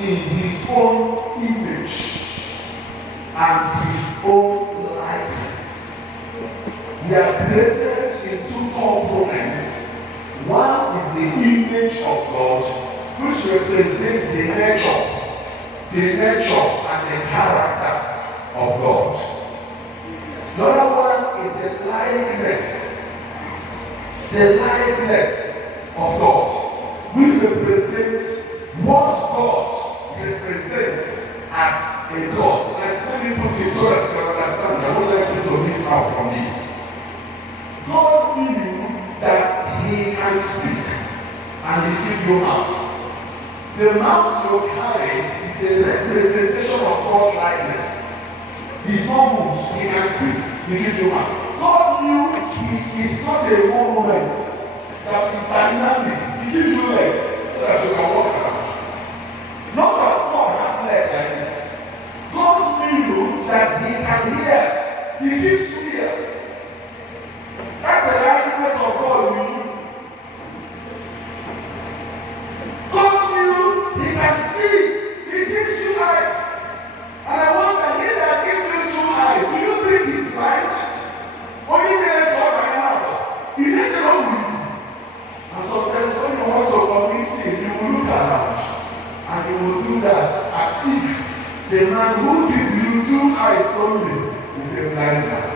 in his own image and his own likeness. We are created in two components. One is the image of God, which represents the nature and the character of God. The other one is the likeness of God, which represents what God represents as a God. Let me put it so that you understand. I would like you to miss out from this. God knew that He can speak and He gives you mouth. The mouth you carry is a representation of God's likeness. He's not moved, He can speak, He gives you mouth. God knew He is not a monument that is dynamic. He gives you legs so that you can walk around. Not that God has legs like this. God knew that He can hear. He gives you ear. That's the likeness of God in you. God knew He can see. He gives you eyes. And I wonder, He that gives you 2 eyes, do you think He's blind? Or He made it us and out? He made it all easy. And sometimes when you want to convince Him, you will look around. And you will do that as if the man who gives you 2 eyes only is a blind man.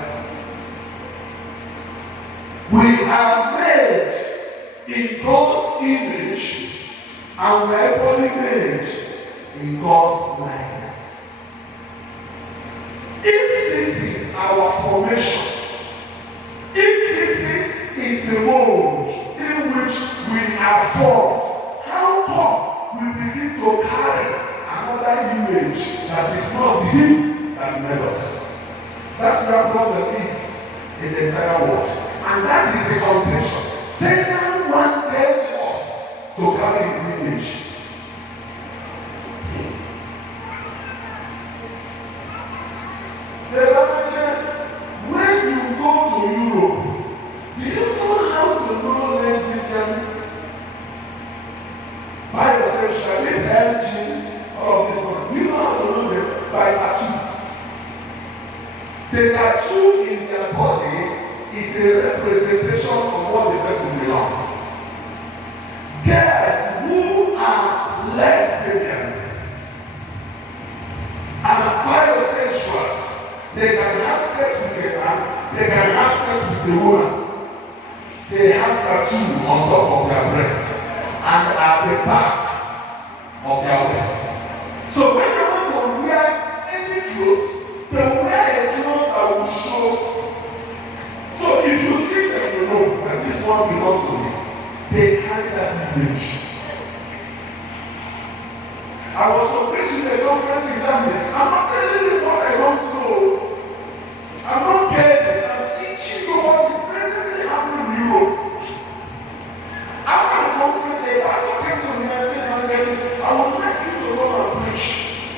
We are made in God's image and we are equally made in God's likeness. If this is our formation, if this is the mold in which we are formed, how come we begin to carry another image that is not Him that made us? That's where the problem is in the entire world. And that is the contention. Satan wanted us to carry His image. The Revelation, when you go to Europe, do you know how to know Lexicons? By yourself, shall this LG, all of this one. Do you know how to know them? By tattoo. The tattoo in their body is a representation of what the person belongs. Girls who are lesbians and bisexuals, they can have sex with a man, they can have sex with a woman. They have tattoo on top of their breast and at the back of their waist. So when they want to wear any clothes, they wear a cloth that will show. So if you see them, you know that this one belongs to this. They carry that image. I was preaching a conference in Nnamdi. I'm not telling you what I don't know. I'm not getting. I'm teaching you what is presently happening in Europe. After the conference, a pastor came to me and said, Evangelist, I would like you to go and preach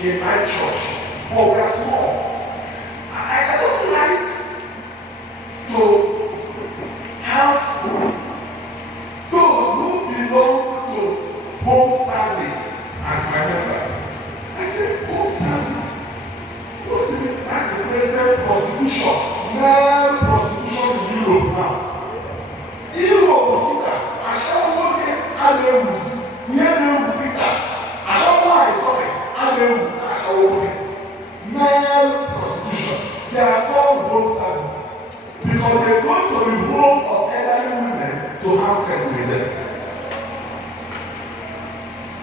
in my church. But we are small. I don't like to have those who belong to home service as my member. I said, home service? What's the name? That's the present prostitution. Male prostitution in Europe now. Europe, I shall work in Alemus. Near the Peter. I shall lie, sorry. Alemus. I shall work in male prostitution. They are called home service. Because they go to the home of elderly women to have sex with them.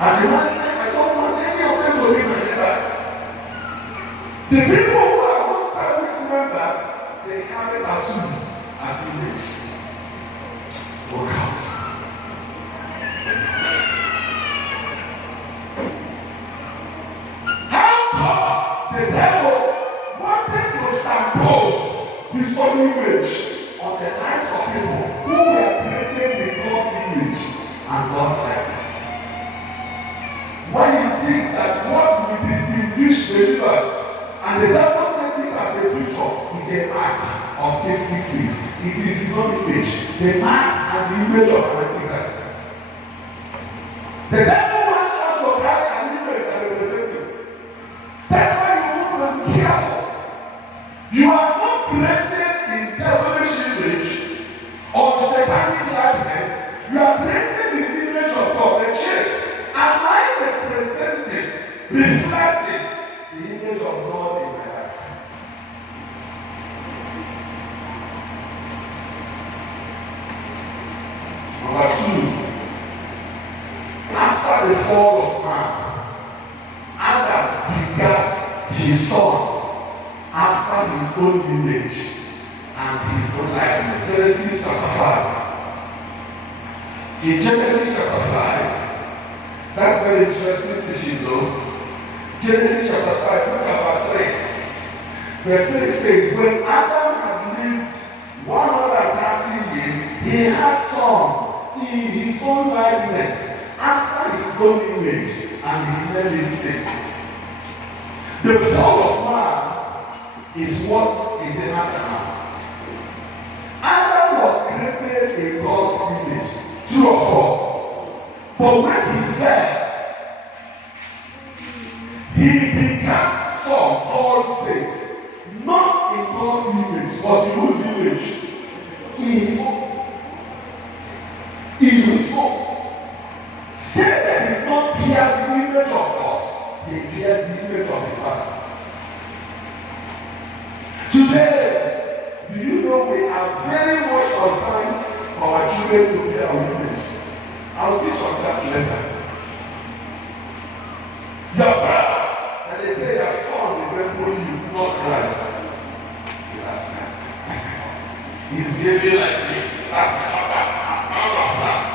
And the man said, I don't want any of them to be my neighbor. The people who are home service members, they carry tattoo as image. Oh God. How come the devil wanted to stampose his own image on the lives of people who were created in God's image and God's likeness? Why you think that what we distinguish believers and the devil set it as a picture is a mark of 666. It is his own image, the mark and the image of Antichrist. The devil wants us to carry an image that reflecting the image of God in my life. Number two, after the fall of man, Adam begat his sons after his own image and his own likeness. Genesis chapter 5. In Genesis chapter 5, that's very interesting teaching though. Genesis chapter 5, look at verse 3. Verse 3 says, when Adam had lived 130 years, he had sons in his own likeness, after his own image, and he named it Satan. The fall of man is what is the matter now. Adam was created in God's image, true or false. But when he fell, he begat son called Satan, not in God's image, but in whose image? In his own. Satan did not bear the image of God, he bears the image of his father. Today, do you know we are very much concerned for our children to bear our image? I'll teach on that later. Your proud, and they say your son resembles you, not Christ. That's nice. He's behaving like me. That's my father.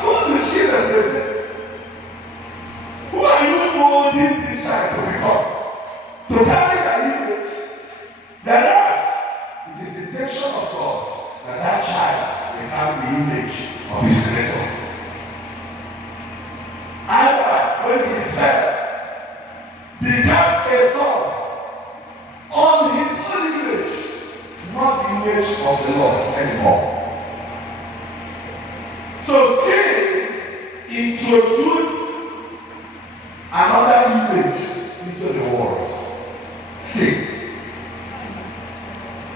Who does she represent? Who are you molding this child to become? To carry the image. Whereas it is the intention of God that that child will have the image of his creator. Adam, when he fell, begat a son on his own image, not the image of the Lord anymore. So sin introduced another image into the world. Sin.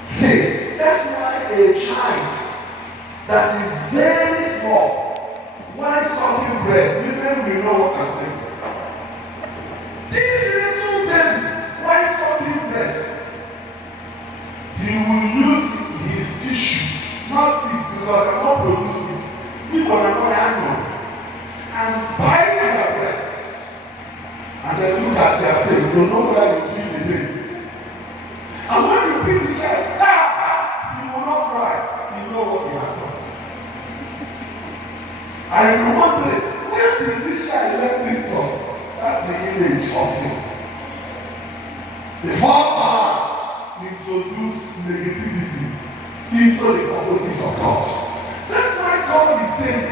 Sin. That's why a child that is very small, while sucking breast, women will know what I'm saying. This little baby, while sucking breast, he will use his tissue, not it, because I'm not producing it. People are not angry, and bite their breasts. And then look at their face, so know whether you feel the pain. And when you pick the child, you will not cry. You know what you have done. And you wonder, where did this child learn this from? That's the image of sin. The father introduced negativity into the opposite of God. That's why God is saying,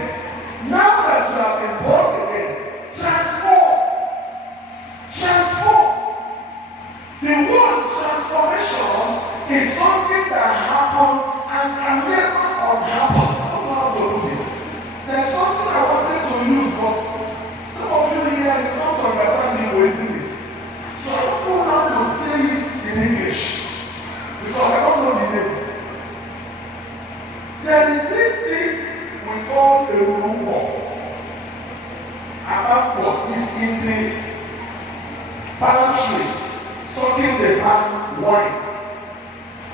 now that you have been born again, transform. Transform. The word transformation is something that happened and can never unhappen. I don't know how to put it. There's something I wanted to use, but some of you here you don't understand the way it. So I don't know how to say it in English because I don't know the name. There is this thing we call a rumor about what is in the pantry, sucking the man wine.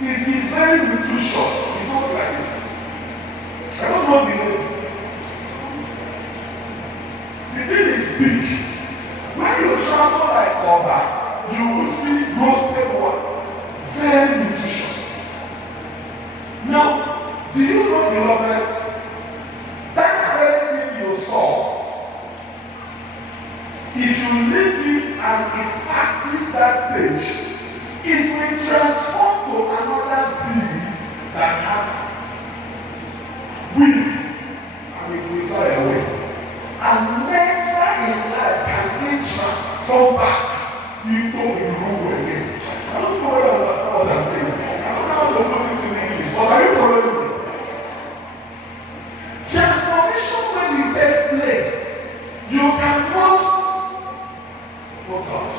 It is very nutritious. It's not like this. I don't know the name. The thing is big. When you travel like Oba, you will see roasted one. Very nutritious. Now, do you know, beloved, that very thing you saw, if you leave it and it passes that stage, it will transform to another being that has wings and it will fly away. And never in life can it transform back into the room again. I don't know whether you understand what I'm saying. I don't know how to put it in English, but are you following me? Transformation when it takes place, you cannot. Oh God,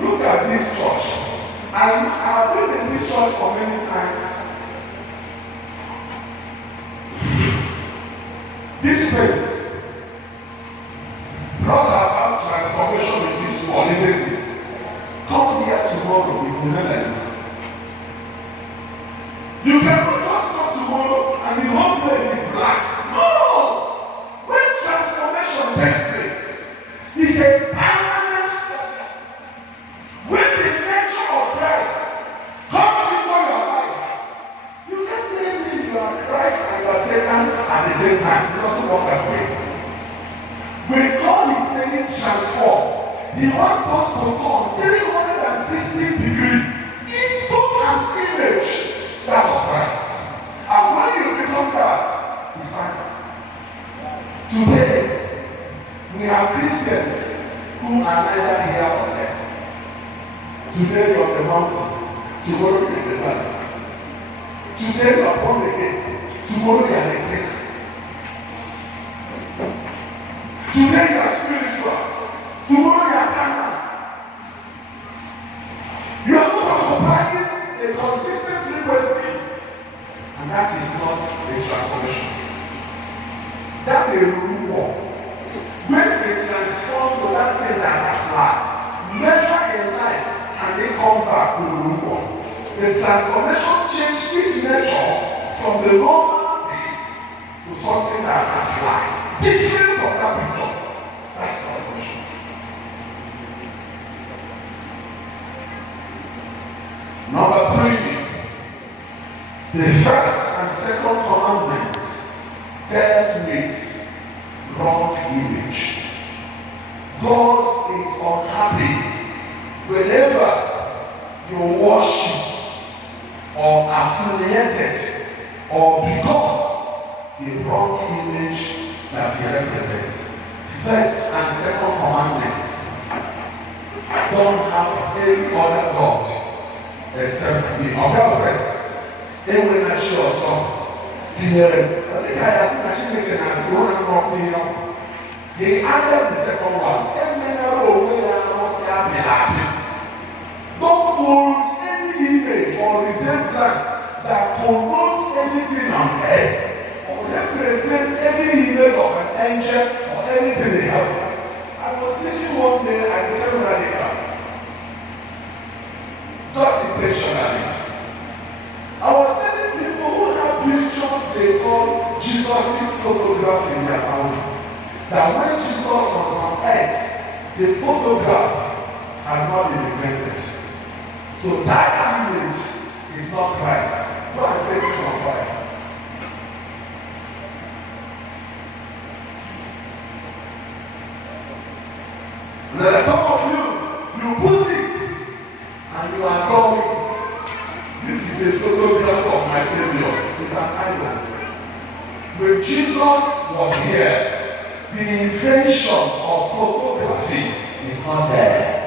look at this church. I've been in this church for many times. This faith brought about transformation in this world, isn't it? tomorrow with benevolence. You cannot just come tomorrow and the whole place is black. No! When transformation takes place, it's a permanent structure. When the nature of Christ comes into your life, you can't say you are Christ and you are Satan at the same time. It doesn't work that way. When God is saying transform, He wants us to turn 360 degrees into an image that of Christ. And when you become that, it's fine. Today, we have Christians who are neither here or there. Today you are on the mountain, tomorrow you are in the valley. Today you are born again, tomorrow you are the sick. Today you are spiritual, tomorrow you are carnal. You are not occupying a consistent frequency, and that is not a transformation. That's a reward. When they transform to that thing that has life, never in life can they come back to the reward. The transformation changes its nature from the normal thing to something that has life. Different from that picture. That's transformation. Number 3, the first and second commandments dealt with wrong image. God is unhappy whenever you worship or affiliated or become the wrong image that you represent. First and second commandments don't have any other God except me. Ọ̀gá first, enwe na chi ọzọ tinyere m. Ọ dịka ya sị na Chineke na-asị na ọ na-anọ ihe. He added the second one. Emenyere onwe ya n'ọsị apịrị apị. Don't hold any image or resemblance that connotes anything on earth or represents any image of an angel or anything in heaven. I was teaching one day, I became radical. Just intentionally. I was telling people who have pictures they call Jesus' photograph in their houses. That when Jesus was on earth, the photograph had not been invented. So that image is not Christ. Go and set it on fire. And there are some of you, you put it and you are calling it. This is a photograph of my Savior. It's an idol. When Jesus was here, the invention of photography is not there.